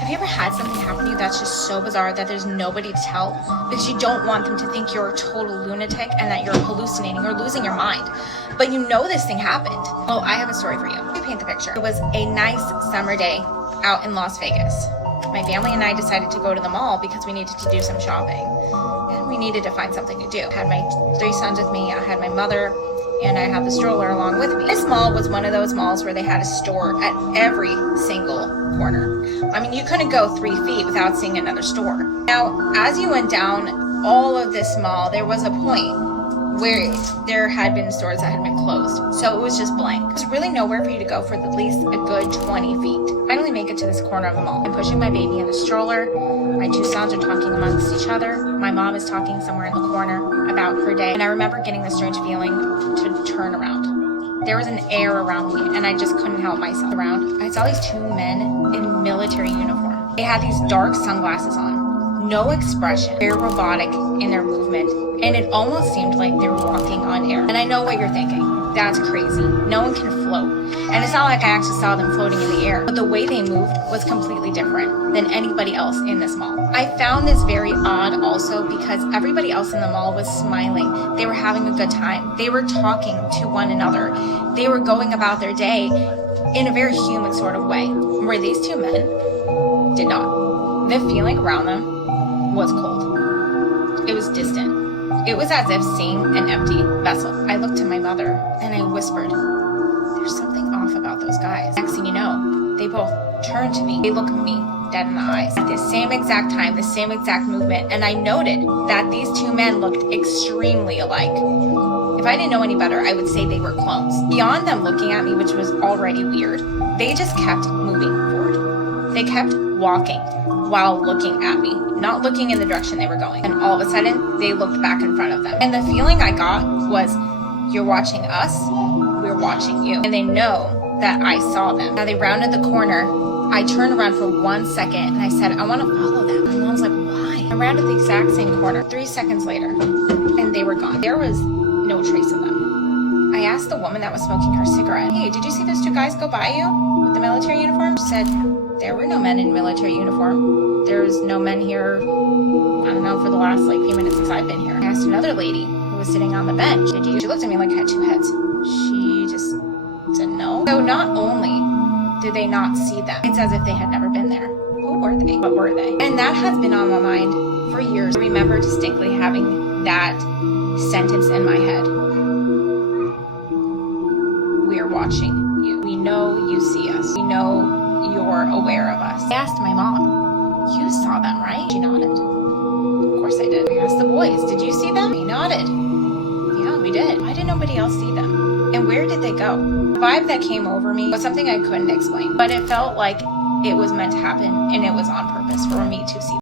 Have you ever had something happen to you that's just so bizarre that there's nobody to tell? Because you don't want them to think you're a total lunatic and that you're hallucinating or losing your mind. But you know this thing happened. Well, I have a story for you. Let me paint the picture. It was a nice summer day out in Las Vegas. My family and I decided to go to the mall because we needed to do some shopping. And we needed to find something to do. I had my 3 sons with me. I had my mother. And I had the stroller along with me. This mall was one of those malls where they had a store at every single corner. I mean, you couldn't go 3 feet without seeing another store. Now, as you went down all of this mall, there was a point where there had been stores that had been closed. So it was just blank. There's really nowhere for you to go for at least a good 20 feet. Finally make it to this corner of the mall. I'm pushing my baby in the stroller. My 2 sons are talking amongst each other. My mom is talking somewhere in the corner about her day. And I remember getting this strange feeling to turn around. There was an air around me and I just couldn't help myself around. I saw these 2 men in military uniform. They had these dark sunglasses on, no expression, very robotic in their movement. And it almost seemed like they were walking on air. And I know what you're thinking. That's crazy. No one can float. And it's not like I actually saw them floating in the air. But the way they moved was completely different than anybody else in this mall. I found this very odd also because everybody else in the mall was smiling. They were having a good time. They were talking to one another. They were going about their day in a very human sort of way. Where these 2 men did not. The feeling around them was cold. It was distant. It was as if seeing an empty vessel. I looked to my mother and I whispered, "There's something off about those guys." Next thing you know, they both turned to me. They looked me dead in the eyes at the same exact time, the same exact movement. And I noted that these 2 men looked extremely alike. If I didn't know any better, I would say they were clones. Beyond them looking at me, which was already weird, they just kept moving forward. They kept walking while looking at me, not looking in the direction they were going. And all of a sudden, they looked back in front of them. And the feeling I got was, you're watching us, we're watching you. And they know that I saw them. Now they rounded the corner. I turned around for 1 second and I said, I want to follow them. And Mom's like, why? I rounded the exact same corner. 3 seconds later, and they were gone. There was no trace of them. I asked the woman that was smoking her cigarette, hey, did you see those 2 guys go by you with the military uniform? She said, there were no men in military uniform. There's no men here, I don't know, for the last few minutes since I've been here. I asked another lady who was sitting on the bench, She looked at me like I had 2 heads. She just said no. So not only did they not see them, it's as if they had never been there. Who were they? What were they? And that has been on my mind for years. I remember distinctly having that sentence in my head. We are watching you. We know you see us. We know you're aware of us. I asked my mom, you saw them, right? She nodded. Of course I did. I asked the boys, did you see them? They nodded. Yeah, we did. Why did nobody else see them? And where did they go? The vibe that came over me was something I couldn't explain, but it felt like it was meant to happen and it was on purpose for me to see.